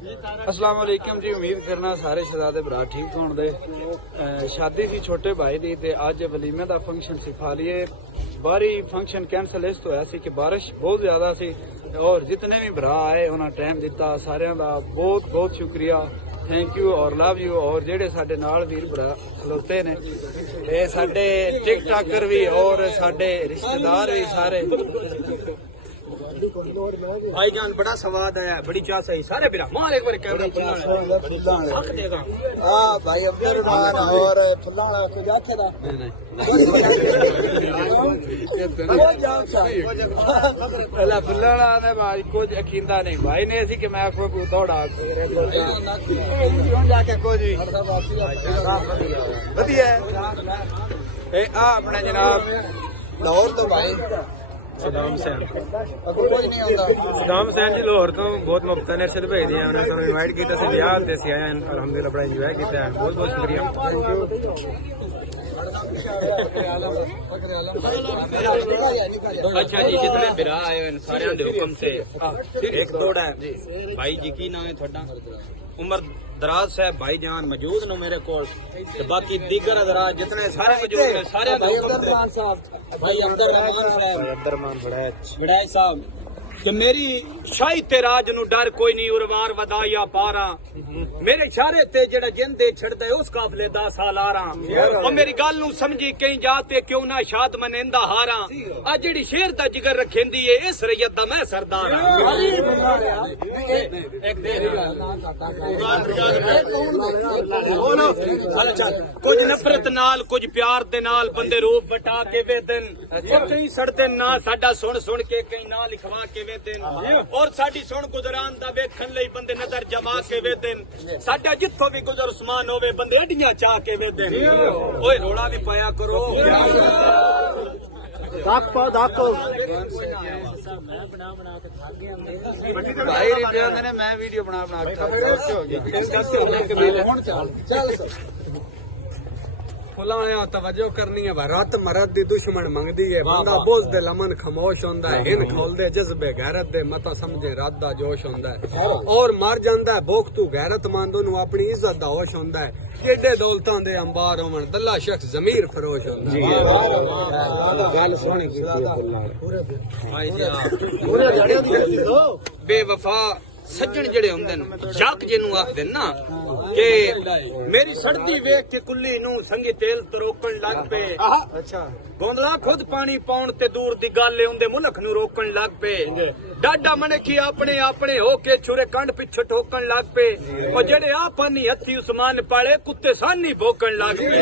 अस्सलाम वालेकुम जी। उम्मीद करना सारे शहजादे भरा ठीक होने दे। शादी सी छोटे भाई दी ते अज वलीमे दा फंक्शन सिखा लिए। बारी फंक्शन कैंसल इस तो होया सी कि बारिश बहुत ज्यादा सी और जितने भी भरा आए उन्हें टाइम दिता सारियां दा बहुत बहुत शुक्रिया, थैंक यू और लव यू। और जेडे साडे नाल वीर भरा खलोते ने ये साडे टिकटॉकर भी और साडे रिश्तेदार भी सारे। भाईजान बड़ा स्वाद आया, बड़ी चाह सही सारे बिरा मार एक बार कैमरा हक देगा। हां भाई अब्दुल रहमान और फुल्लाना को जाथे दा पहला फुल्लाना ने भाई कुछ अखींदा नहीं भाई ने ऐसी कि मैं को दौड़ा जाके कुछ भी वधिया है। आ अपने जनाब लाहौर तो भाई सदाम हुसैन कोई नहीं आंदा। सदाम हुसैन जी लाहौर तो बहुत मुफ्त ने इरशाद भेज दिया उन्होंने सानू इनवाइट किया सी ब्याह ते सी आए अल्हम्दुलिल्लाह बड़ा एंजॉय किया है। बहुत बहुत शुक्रिया। अच्छा जी जितने बिरा आए हैं सारे दे हुक्म से एक दौड़ा है भाई जी की नाम है थोड़ा उमर दराज साहब भाईजान मौजूद ने मेरे को बाकी दीगर दराज जितने सारे मौजूद ने सारे भाई अब्दुल रहमान साहब भाई अब्दुल रहमान साहब तो मेरी शाही ते राज नु डर कोई नहीं उर्वार वदा या पारा मेरे इशारे ते जेड़ा जिंदे छड़दा है उस काफले दा सालारा और मेरी गल नु समझी कहीं जाते क्यों ना शाद मनेंदा हारा आ जेड़ी शेर दा जिगर रखेंदी है इस रैयत दा मैं सरदार हां। एक दे कुछ नफरत नाल कुछ प्यार दे नाल बंदे रूप बटा के वेदन कई सड़दे ना साडा सुन सुन के कई ना लिखवा के वेदन और साडी सुन गुजरान दा वेखन लई बंदे नजर जमा के वेदन साडा जिथों भी गुजर उस्मान होवे बंदे अड्डियां चाह के वेदन। ओए रोड़ा भी पाया करो भाई रिव्यू ने मैं वीडियो बना बना के फुलाया तवज्जो करनी है रत मरद दी दुश्मन मंगदी है बंदा बोझ दे लमन खामोश होंदा है हिन खोल दे जज्बे गैरत दे मता समझे रात दा जोश होंदा है और मर जांदा है भोख तू गैरतमंद नु अपनी इज्जत दा होश होंदा है केडे दौलतां दे अंबार होवन दल्ला शख्स जमीर फरोश होंदा है। गल सोहनी कीती बेवफा सज्जन जेड़े होंदे न शक जिन्नू आखदे ना कि मेरी सड़दी वेख के कुल्ली नू संगी तेल तरोकण लग पे। अच्छा गोंदला खुद पानी पाउण ते दूर दी गल उंदे मुल्क नू रोकण लग पे। डाडा मनखी अपने अपने हो के छुरे कंड पिछे ठोकण लग पे और जेड़े आपनी हथी उस्मान पाले कुत्ते सानी भोकण लग पे।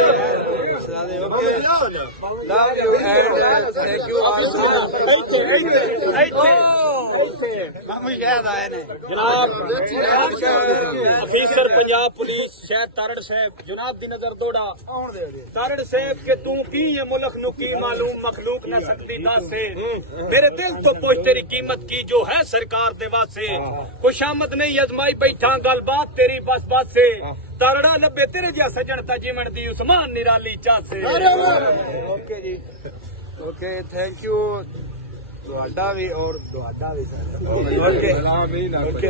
अफीसर पंजाब पुलिस शायद तारड़ साहब जनाब दी नजर दौड़ा तारड़ साहब के तू की ये मुल्क नु की मालूम मखलूक न सकती दासे मेरे दिल तो पूछ तेरी कीमत की जो है सरकार दे वासे खुशामद नहीं अजमाई बैठा गल बात तेरी बस बस से तारड़ा लब्बे तेरे जिहा सजन ता जीवन दी उस्मान निराली चासे। ओके जी ओके थैंक यू दुआडा भी और दुआडा भी सर ओके